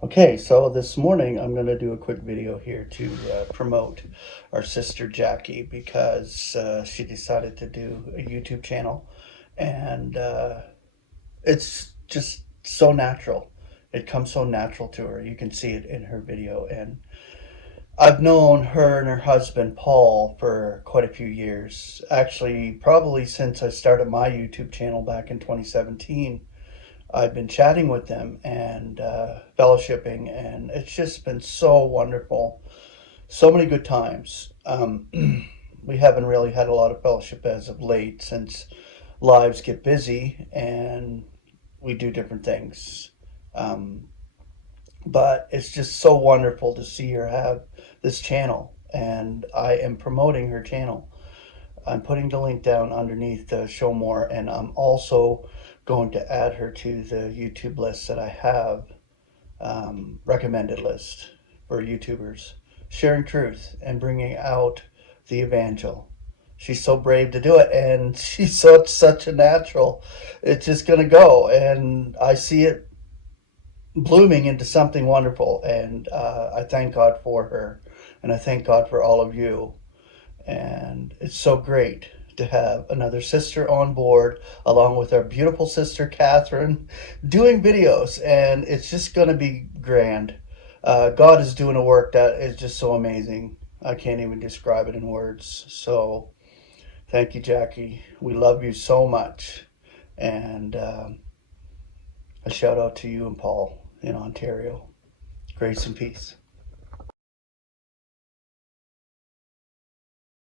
Okay, so this morning I'm going to do a quick video here to promote our sister Jackie because she decided to do a YouTube channel, and it's just so natural. It comes so natural to her. You can see it in her video, and I've known her and her husband Paul for quite a few years. Actually, probably since I started my YouTube channel back in 2017. I've been chatting with them and fellowshipping, and it's just been so wonderful. So many good times. We haven't really had a lot of fellowship as of late since lives get busy and we do different things. Um, but it's just so wonderful to see her have this channel, and I am promoting her channel. I'm putting the link down underneath to show more, and I'm also going to add her to the YouTube list that I have, recommended list for YouTubers, sharing truth and bringing out the evangel. She's so brave to do it, and she's such a natural. It's just gonna go, and I see it blooming into something wonderful. And I thank God for her, and I thank God for all of you. And it's so great to have another sister on board along with our beautiful sister Catherine doing videos, and it's just going to be grand. God is doing a work that is just so amazing. I can't even describe it in words. So thank you, Jackie. We love you so much. And a shout out to you and Paul in Ontario. Grace and peace.